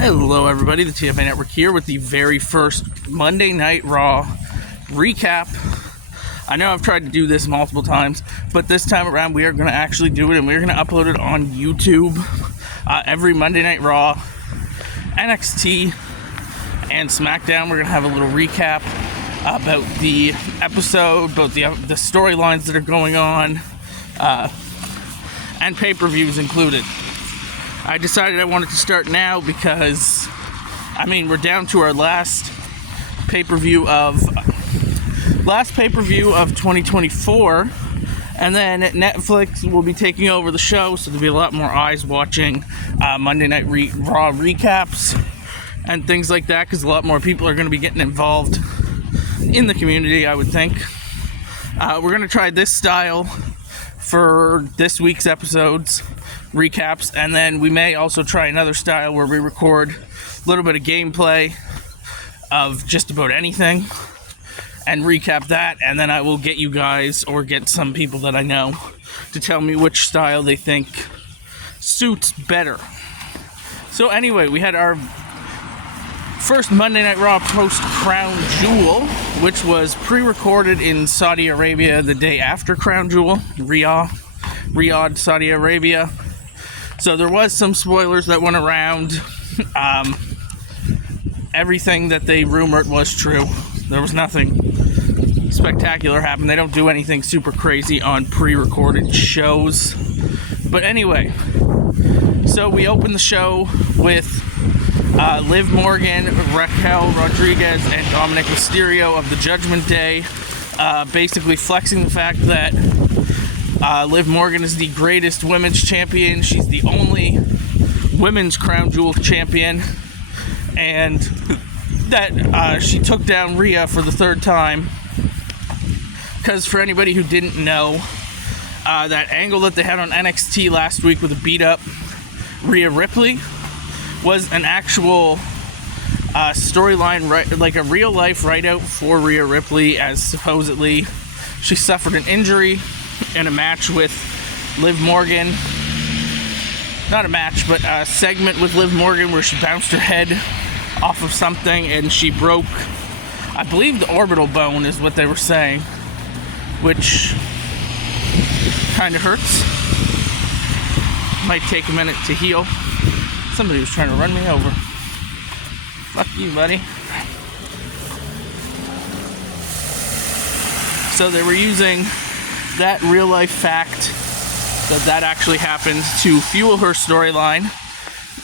Hello everybody, the TFA Network here with the very first Monday Night Raw recap. I know I've tried to do this multiple times, but this time around we are going to actually do it, and we're going to upload it on YouTube every Monday Night Raw, NXT, and SmackDown. We're going to have a little recap about the episode, about the storylines that are going on, and pay-per-views included. I decided I wanted to start now because, we're down to our last pay-per-view of 2024, and then Netflix will be taking over the show, so there'll be a lot more eyes watching Monday Night Raw recaps and things like that, because a lot more people are going to be getting involved in the community, I would think. We're going to try this style for this week's episodes recaps, and then we may also try another style where we record a little bit of gameplay of just about anything and recap that, and then I will get you guys, or get some people that I know, to tell me which style they think suits better. So anyway, we had our first Monday Night Raw post-Crown Jewel, which was pre-recorded in Saudi Arabia the day after Crown Jewel, Riyadh, Saudi Arabia. So there was some spoilers that went around. Everything that they rumored was true. There was nothing spectacular happen. They don't do anything super crazy on pre-recorded shows. But anyway, so we opened the show with Liv Morgan, Raquel Rodriguez, and Dominic Mysterio of the Judgment Day, basically flexing the fact that Liv Morgan is the greatest women's champion. She's the only women's Crown Jewel champion, and that she took down Rhea for the third time. Because for anybody who didn't know, that angle that they had on NXT last week with a beat up Rhea Ripley was an actual storyline, like a real life write out for Rhea Ripley, as supposedly she suffered an injury in a match with Liv Morgan. Not a match, but a segment with Liv Morgan where she bounced her head off of something and she broke, I believe, the orbital bone is what they were saying, which kind of hurts. Might take a minute to heal. Somebody was trying to run me over. Fuck you, buddy. So they were using that real life fact that actually happened to fuel her storyline,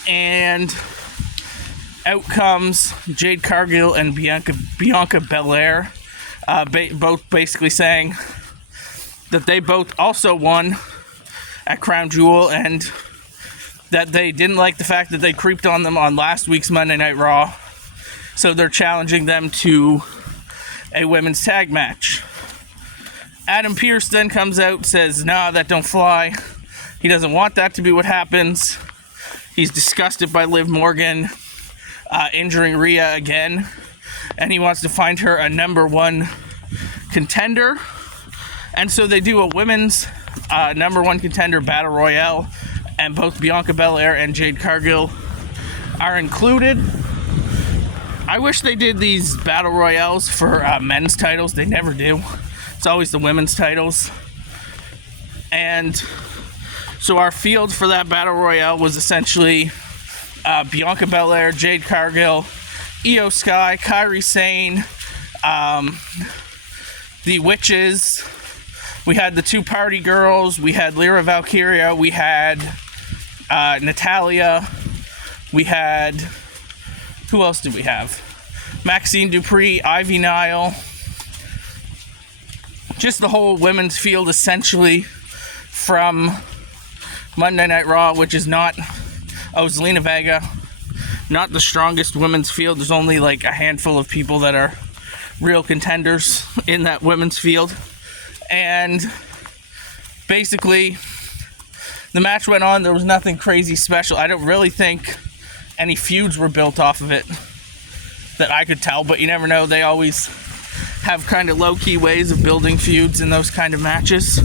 and out comes Jade Cargill and Bianca Belair, both basically saying that they both also won at Crown Jewel, and that they didn't like the fact that they creeped on them on last week's Monday Night Raw, so they're challenging them to a women's tag match. Adam Pearce then comes out, says, nah, that don't fly. He doesn't want that to be what happens. He's disgusted by Liv Morgan injuring Rhea again, and he wants to find her a number one contender. And so they do a women's number one contender battle royale, and both Bianca Belair and Jade Cargill are included. I wish they did these battle royales for men's titles. They never do. It's always the women's titles. And so our field for that battle royale was essentially Bianca Belair, Jade Cargill, Io Sky, Kairi Sane, the Witches. We had the two party girls. We had Lyra Valkyria. We had Natalia. We had, who else did we have? Maxine Dupree, Ivy Nile. Just the whole women's field, essentially, from Monday Night Raw, which is not, Zelina Vega, not the strongest women's field. There's only like a handful of people that are real contenders in that women's field. And basically, the match went on. There was nothing crazy special. I don't really think any feuds were built off of it that I could tell, but you never know. They always have kind of low-key ways of building feuds in those kind of matches.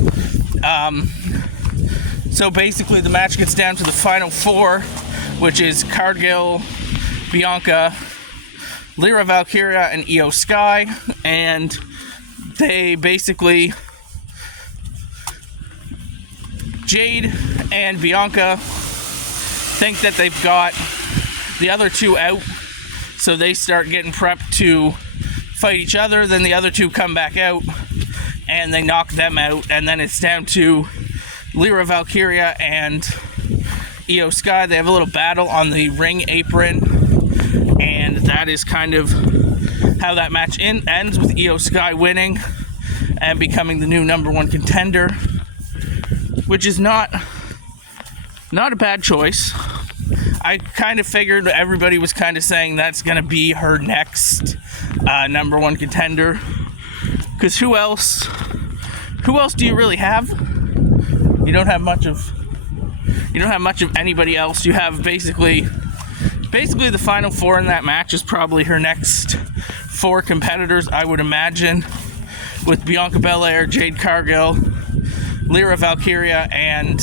So basically the match gets down to the final four, which is Cargill, Bianca, Lyra Valkyria, and Io Sky, and they basically, Jade and Bianca think that they've got the other two out, so they start getting prepped to fight each other. Then the other two come back out and they knock them out, and then it's down to Lyra Valkyria and Io Sky. They have a little battle on the ring apron, and that is kind of how that match ends, with Io Sky winning and becoming the new number one contender, which is not a bad choice. I kind of figured everybody was kind of saying that's going to be her next number one contender, because who else do you really have? You don't have much of anybody else. You have basically the final four in that match is probably her next four competitors, I would imagine, with Bianca Belair, Jade Cargill, Lyra Valkyria, and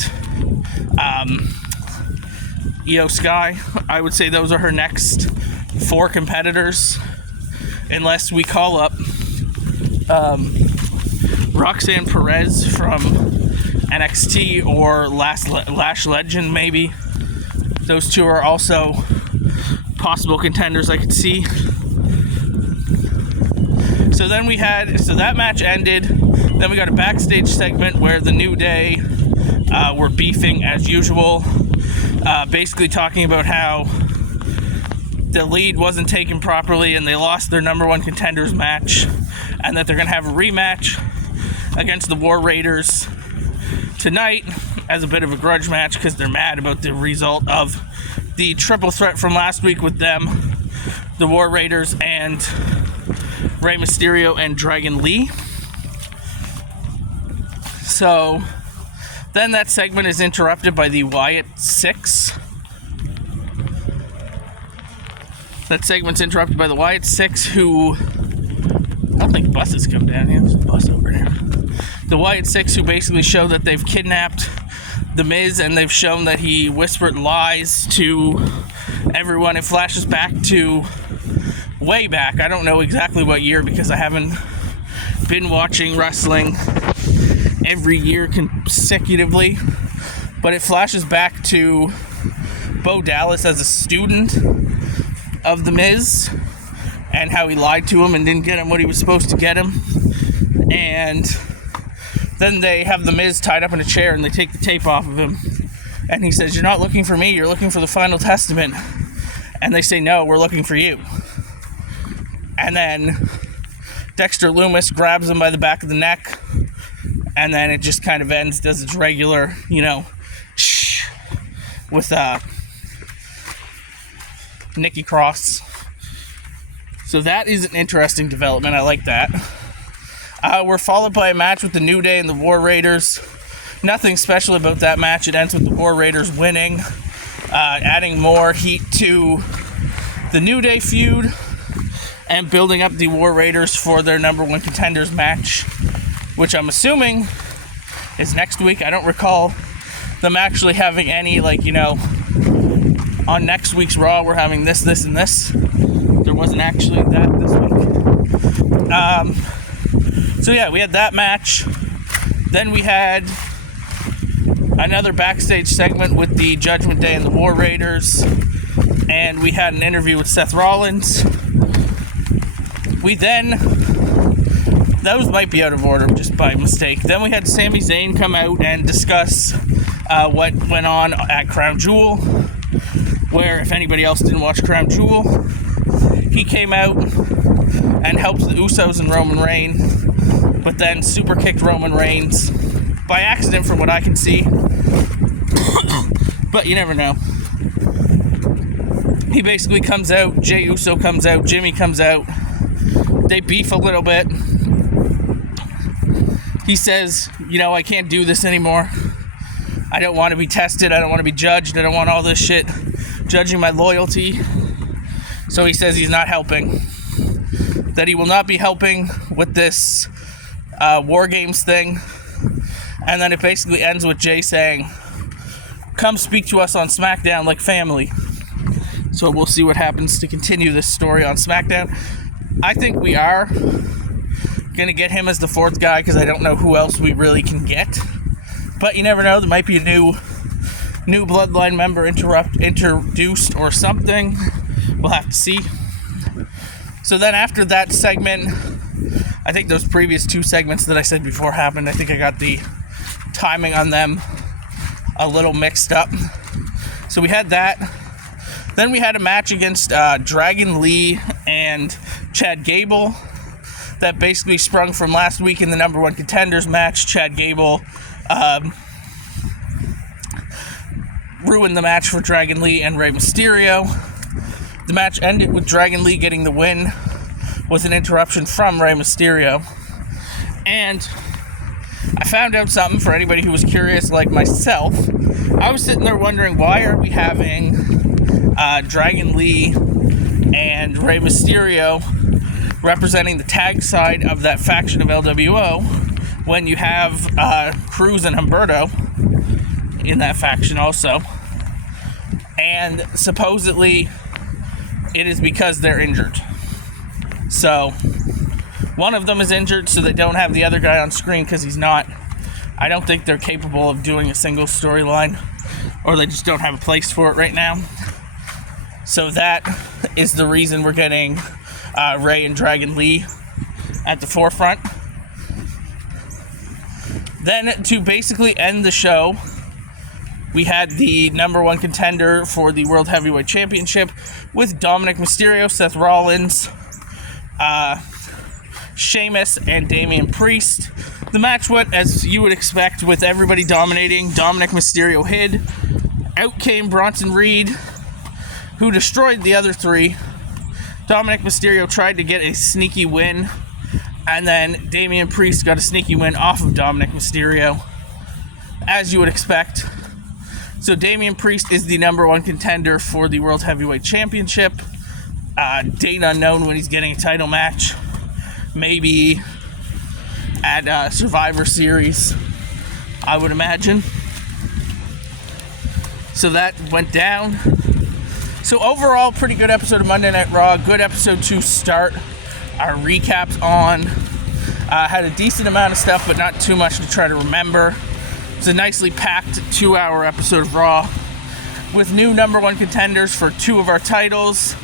Io Sky. I would say those are her next four competitors, unless we call up Roxanne Perez from NXT or Lash Legend, maybe. Those two are also possible contenders I could see. So that match ended. Then we got a backstage segment where the New Day were beefing as usual, basically talking about how the lead wasn't taken properly and they lost their number one contenders match, and that they're going to have a rematch against the War Raiders tonight as a bit of a grudge match, because they're mad about the result of the triple threat from last week with them, the War Raiders, and Rey Mysterio and Dragon Lee. So then that segment is interrupted by the Wyatt Six. That segment's interrupted by the Wyatt Six, who, I don't think buses come down here. There's a bus over here. The Wyatt Six, who basically show that they've kidnapped The Miz, and they've shown that he whispered lies to everyone. It flashes back to way back. I don't know exactly what year, because I haven't been watching wrestling every year consecutively, but it flashes back to Bo Dallas as a student of The Miz, and how he lied to him and didn't get him what he was supposed to get him. And then they have The Miz tied up in a chair, and they take the tape off of him, and he says, "You're not looking for me, you're looking for the Final Testament." And they say, "No, we're looking for you." And then Dexter Lumis grabs him by the back of the neck, and then it just kind of ends, does its regular, shh, with Nikki Cross. So that is an interesting development. I like that. We're followed by a match with the New Day and the War Raiders. Nothing special about that match. It ends with the War Raiders winning, adding more heat to the New Day feud, and building up the War Raiders for their number one contenders match, which I'm assuming is next week. I don't recall them actually having any, on next week's Raw, we're having this, and this. There wasn't actually that this week. So yeah, we had that match. Then we had another backstage segment with the Judgment Day and the War Raiders. And we had an interview with Seth Rollins. Those might be out of order just by mistake. Then we had Sami Zayn come out and discuss what went on at Crown Jewel, where, if anybody else didn't watch Crown Jewel, he came out and helped the Usos and Roman Reigns, but then super kicked Roman Reigns by accident, from what I can see. But you never know. He basically comes out, Jey Uso comes out, Jimmy comes out. They beef a little bit. He says, I can't do this anymore. I don't want to be tested. I don't want to be judged. I don't want all this shit judging my loyalty. So he says he's not helping. That he will not be helping with this War Games thing. And then it basically ends with Jay saying, "Come speak to us on SmackDown like family." So we'll see what happens to continue this story on SmackDown. I think we are going to get him as the fourth guy because I don't know who else we really can get. But you never know. There might be a new Bloodline member introduced or something. We'll have to see. So then after that segment, I think those previous two segments that I said before happened. I think I got the timing on them a little mixed up. So we had that. Then we had a match against Dragon Lee and Chad Gable that basically sprung from last week in the number one contenders match. Chad Gable ruined the match for Dragon Lee and Rey Mysterio. The match ended with Dragon Lee getting the win with an interruption from Rey Mysterio. And I found out something for anybody who was curious like myself. I was sitting there wondering, why are we having Dragon Lee and Rey Mysterio representing the tag side of that faction of LWO when you have Cruz and Humberto in that faction also. And supposedly it is because they're injured. So one of them is injured, so they don't have the other guy on screen because he's not. I don't think they're capable of doing a single storyline, or they just don't have a place for it right now. So that is the reason we're getting Rey and Dragon Lee at the forefront. Then to basically end the show, we had the number one contender for the World Heavyweight Championship with Dominic Mysterio, Seth Rollins, Sheamus, and Damian Priest. The match went as you would expect, with everybody dominating. Dominic Mysterio hid. Out came Bronson Reed, who destroyed the other three. Dominic Mysterio tried to get a sneaky win, and then Damian Priest got a sneaky win off of Dominic Mysterio, as you would expect. So Damian Priest is the number one contender for the World Heavyweight Championship. Date unknown when he's getting a title match. Maybe at Survivor Series, I would imagine. So that went down. So overall, pretty good episode of Monday Night Raw. Good episode to start our recaps on. Had a decent amount of stuff, but not too much to try to remember. It's a nicely packed 2-hour episode of Raw with new number one contenders for two of our titles.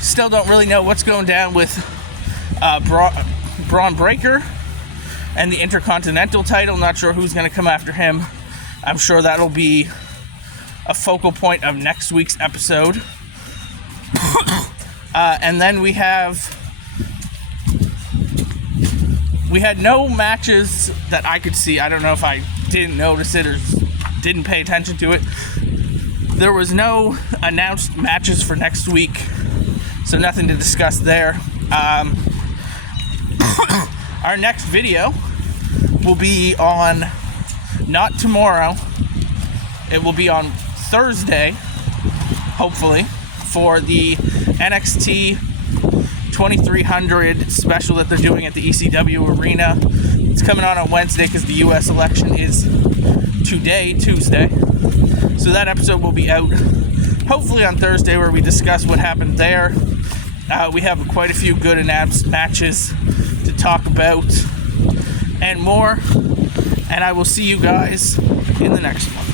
Still don't really know what's going down with Braun Breaker and the Intercontinental title. Not sure who's going to come after him. I'm sure that'll be a focal point of next week's episode. And then we had no matches that I could see. I don't know if I didn't notice it or didn't pay attention to it. There was no announced matches for next week, so nothing to discuss there. Our next video will be on, not tomorrow, it will be on Thursday, hopefully, for the NXT 2300 special that they're doing at the ECW Arena. It's coming on Wednesday because the U.S. election is today, Tuesday. So that episode will be out hopefully on Thursday, where we discuss what happened there. We have quite a few good announced matches to talk about and more. And I will see you guys in the next one.